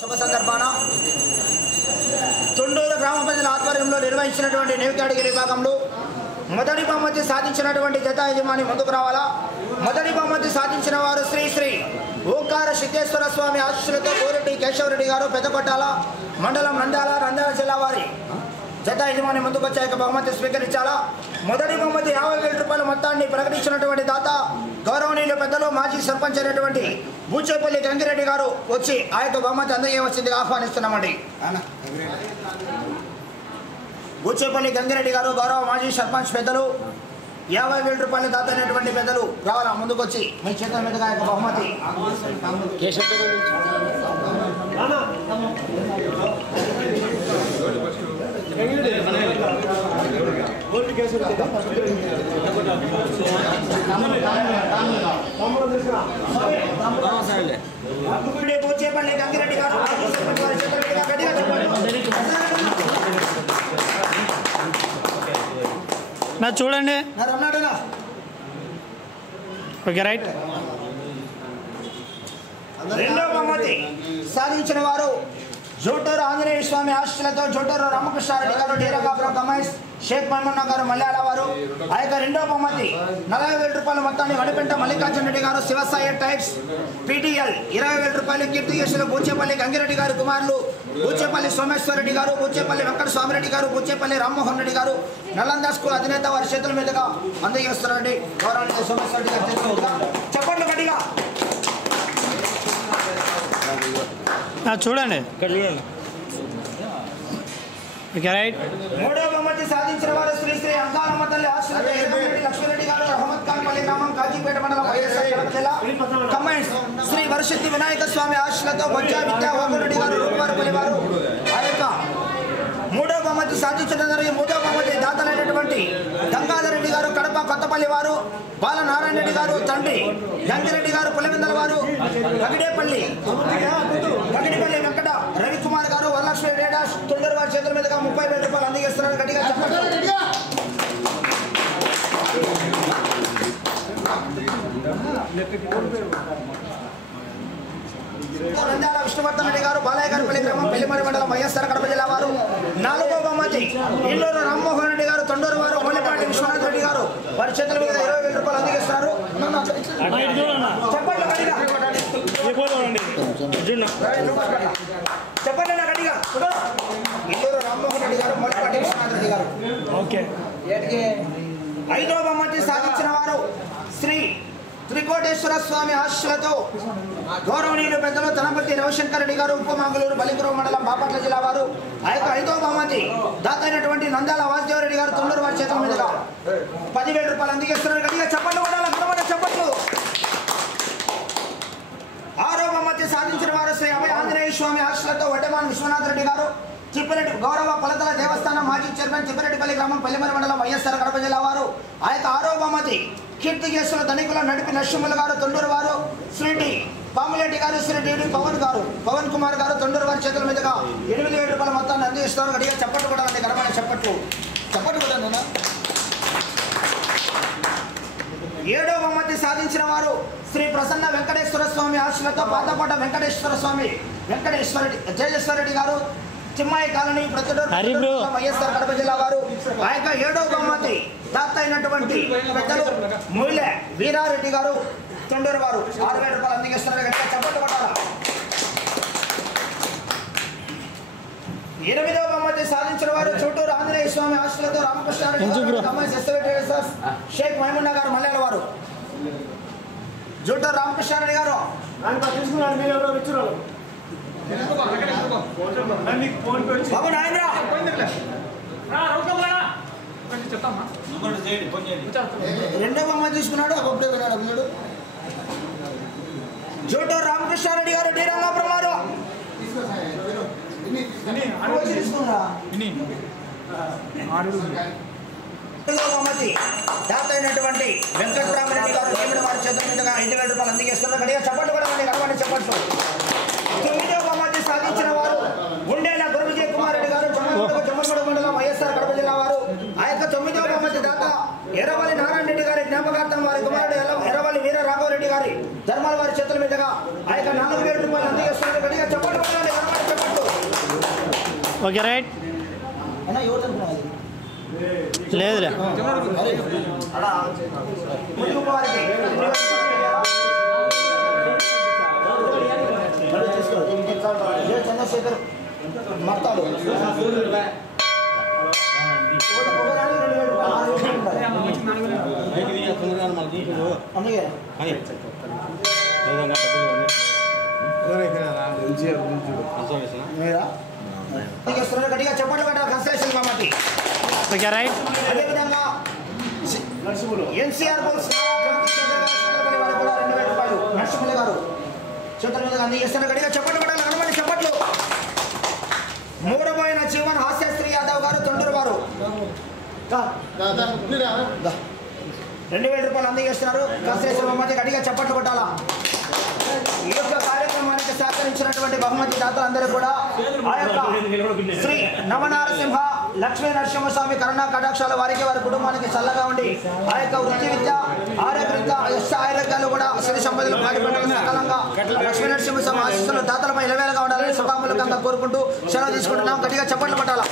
శుభ సందర్భాన తొండూరు గ్రామ ప్రజల ఆధ్వర్యంలో నిర్వహించినటువంటి న్యూ కేటగిరీ విభాగంలో మొదటి బహుమతి సాధించినటువంటి జత యజమాని ముందుకు రావాలా. మొదటి బహుమతి సాధించిన వారు శ్రీ శ్రీ ఓంకార సిద్ధేశ్వర స్వామి ఆశీస్సులతో కోరెడ్డి కేశవరెడ్డి గారు పెద్దకొట్టాల మండలం నంద్యాల జిల్లా వారి జత యజమాని ముందుకు వచ్చాక బహుమతి స్వీకరించాలా. మొదటి బహుమతి 50,000 రూపాయల మొత్తాన్ని ప్రకటించినటువంటి దాత గౌరవనీయులు పెద్దలు మాజీ సర్పంచ్ అయినటువంటి బూచేపల్లి గంగిరెడ్డి గారు వచ్చి ఆ యొక్క బహుమతి అందజేయవలసిందిగా ఆహ్వానిస్తున్నామండి. బూచేపల్లి గంగిరెడ్డి గారు గౌరవ మాజీ సర్పంచ్ పెద్దలు 50,000 రూపాయల దాత అయినటువంటి పెద్దలు రావాలా ముందుకు వచ్చి మీ చేతుల మీదుగా యొక్క బహుమతి బూచేపల్లి గంగిరెడ్డి గారు నా చూడండి. Okay right. రెండవ బహుమతి సాధించిన వారు జోటూరు ఆంజనేయ స్వామి ఆశీస్సులతో జోటూరు రామకృష్ణారెడ్డి గారు డీరగాపురం కమైస్ షేక్ మహమూన్నా గారు మల్యాల వారు. ఆ యొక్క రెండవ బహుమతి 40,000 రూపాయల మొత్తాన్ని వడిపెంట మల్లికార్జున రెడ్డి గారు శివసాయి టైప్స్ పీటీఎల్ 20,000 రూపాయలు కీర్తికేశులు బూచేపల్లి గంగిరెడ్డి గారు కుమారులు బూచేపల్లి సోమేశ్వర రెడ్డి గారు బూచేపల్లి వెంకట స్వామిరెడ్డి గారు బూచేపల్లి రామ్మోహన్ రెడ్డి గారు నలంద స్కూల్ అధినేత వారి చేతుల మీదుగా అందజేస్తున్నారండి. గౌరవనీయ సోమేశ్వర రెడ్డి గారు చేతుల మీదుగా చెప్పండి గట్టిగా చూడండి. Okay right. మూడవ బహుమతి సాధించిన వారు శ్రీ శ్రీ అంకాలమ్మ తల్లి ఆశీస్సులతో లక్ష్మీరెడ్డి గారు రహమత్ ఖాన్ పల్లి గ్రామం కాజీపేట మండలం వైఎస్ఆర్ కడప జిల్లా కమెంట్స్ శ్రీ వరసిద్ధి వినాయక స్వామి ఆశీస్సులతో బొజ్జా విద్యా హోమరెడ్డి గారు రూపారపల్లి వారు. ఆ యొక్క మూడవ బహుమతి సాధించిన మూడవ బహుమతి దాతలైనటువంటి గంగాధర్ రెడ్డి గారు కడప కొత్తపల్లి వారు బాలనారాయణ రెడ్డి గారు తండ్రి గంగిరెడ్డి గారు పులివెందల వారు గగిడేపల్లి వెంకట రవికుమార్ గారు వరలక్ష్మి రేడాష్ తొండూరు వారి చేతుల మీదుగా 30,000 రూపాయలు అందజేస్తున్నారు. గట్టిగా నంద్యాల విష్ణువర్ధన్ రెడ్డి గారు బాలయ్య గారు పల్లి గ్రామం పెళ్లిమరి మండలం వైఎస్ఆర్ కడప జిల్లా వారు. నాలుగో బహుమతి ఇల్లూరు రామ్మోహన్ రెడ్డి గారు తొండూరు వారు హోలిపాటి విశ్వనాథ్ రెడ్డి గారు వారి చేతుల మీద 20,000 రూపాయలు అందజేస్తారు. చెప్పండి నా గట్టిగా. ఇల్లూరు రామ్మోహన్ రెడ్డి గారు హోలిపాటి విశ్వనాథ్ రెడ్డి గారు. ఐదవ బహుమతి సాధించిన వారు శ్రీ త్రికోటేశ్వర స్వామి ఆశీస్సులతో గౌరవనీయులు పెద్దలు తనపతి రవిశంకర్ రెడ్డి గారు ఉపమాంగళూరు బలిపురం మండలం బాపట్ల జిల్లా వారు. ఆ యొక్క 5వ బహుమతి దాత అయినటువంటి నంద్యాల వాసుదేవరెడ్డి గారు తొండూరు వారి చేతుల మీదుగా 10,000 రూపాయలు అందజేస్తున్నారు. గట్టిగా చప్పట్లు కొట్టాలి, చప్పట్లు. 6వ బహుమతి సాధించిన వారు శ్రీ అభయ ఆంజనేయ స్వామి ఆశీస్సులతో వడ్డమాన్ విశ్వనాథ్ రెడ్డి గారు చిప్పిరెడ్డి గౌరవ కొలతల దేవస్థానం మాజీ చైర్మన్ చిప్పిరెడ్డిపల్లి గ్రామం పెళ్లిమరి మండలం వైఎస్ఆర్ కడప జిల్లా వారు. ఆ యొక్క 6వ బహుమతి కీర్తికేశుల ధనికుల నడిపి నరసింహులు గారు తొండూరు వారు శ్రీటి పాములెడ్డి గారు శ్రీ డి పవన్ కుమార్ గారు తొండూరు వారి చేతుల మీదుగా 8,000 రూపాయల మొత్తాన్ని అందిస్తారు. గడిగా చప్పట్లు కూడా ఘనమైన చప్పట్లు కూడా. 7వ బహుమతి సాధించిన వారు శ్రీ ప్రసన్న వెంకటేశ్వర స్వామి ఆశీస్సులతో పాతకోట జయేశ్వర రెడ్డి గారు చిమ్మాయి కాలనీ ప్రతిడూరు వైఎస్ఆర్ కడప జిల్లా వారు. ఆ యొక్క 7వ బహుమతి దాత అయినటువంటి పెద్దలు మూలే వీరారెడ్డి గారు తొండూరు వారు 6,000 రూపాయలు అందజేస్తున్నారు. గట్టిగా చప్పట్లు కొట్టాలా. 8వ బహుమతి సాధించిన వారు చుట్టూరు ఆంజనేయ స్వామి ఆశీస్సులతో రామకృష్ణారెడ్డి షేక్ మహమూన్నా గారు మల్యాల వారు. జూటూరు రామకృష్ణారెడ్డి గారు బాబు నాయనరా రెండవ బహుమతి తీసుకున్నాడు. అప్పుడే విన్నాడు అన్నాడు. జూటూరు రామకృష్ణారెడ్డి గారు డి రంగాపురం వారు బహుమతి దాత అయినటువంటి వెంకటరామరెడ్డి గారు దేవుడి వారి చేతుల మీదుగా 5,000 రూపాయలు అందజేస్తున్నారు. గడిగా చప్పట్లు కూడా గడవండి చప్పట్లు. 9వ బహుమతి సాధించిన వారు గుండెల గురువిజయ్ కుమార్ రెడ్డి గారు జమ్మగూడ మండలం వైఎస్ఆర్ కడప జిల్లా వారు. ఆ యొక్క 9వ బహుమతి దాత ఎర్రవల్లి నారాయణ రెడ్డి గారి జ్ఞాపకార్థం వారి కుమారుడు ఎర్రవల్లి వీర రాఘవరెడ్డి గారి ధర్మాల వారి చేతుల మీదుగా ఆ యొక్క 4,000 రూపాయలు అందజేస్తున్నారు. గట్టిగా చెప్పండి. ఓకే రైట్ అయినా ఎవరు అనుకున్నావు లేదులే చంద్రశేఖర్ మక్తాడు గట్టిగా చెప్పట్లు కట్టాలి కన్స్ట్రక్షన్ కాబట్టి ఓకే రైట్ అదేవిధంగా ఎన్సీఆర్ బోల్స్ వారికి కూడా 2000 రూపాయలు నరసింహులు గారు చేతుల మీద అందిస్తున్న గట్టిగా చెప్పట్లు కట్టాలి హనుమని చెప్పట్లు మూడబోయిన జీవన్ హాస్యశ్రీ యాదవ్ గారు తొండూరు వారు 2000 రూపాయలు అందజేస్తున్నారు కన్స్ట్రక్షన్ బహుమతి గట్టిగా చెప్పట్లు కొట్టాలా ఈ యొక్క కార్యక్రమానికి సహకరించినటువంటి బహుమతి దాతలందరూ కూడా ఆ యొక్క శ్రీ నవనారసింహ లక్ష్మీ నరసింహస్వామి కరుణా కటాక్షాల వారికి వారి కుటుంబానికి చల్లగా ఉండి ఆ యొక్క వృత్తి విద్య ఆరోగ్య ఆరోగ్యాలు కూడా శ్రీ సంపదలు పాటుపడే సకాలంగా లక్ష్మీ నరసింహస్వామి ఆశీస్సులు దాతలపై ఇలవేలుగా ఉండాలని శుభాములకంగా కోరుకుంటూ సెలవు తీసుకుంటున్నాం గట్టిగా చప్పట్లు కొట్టాలా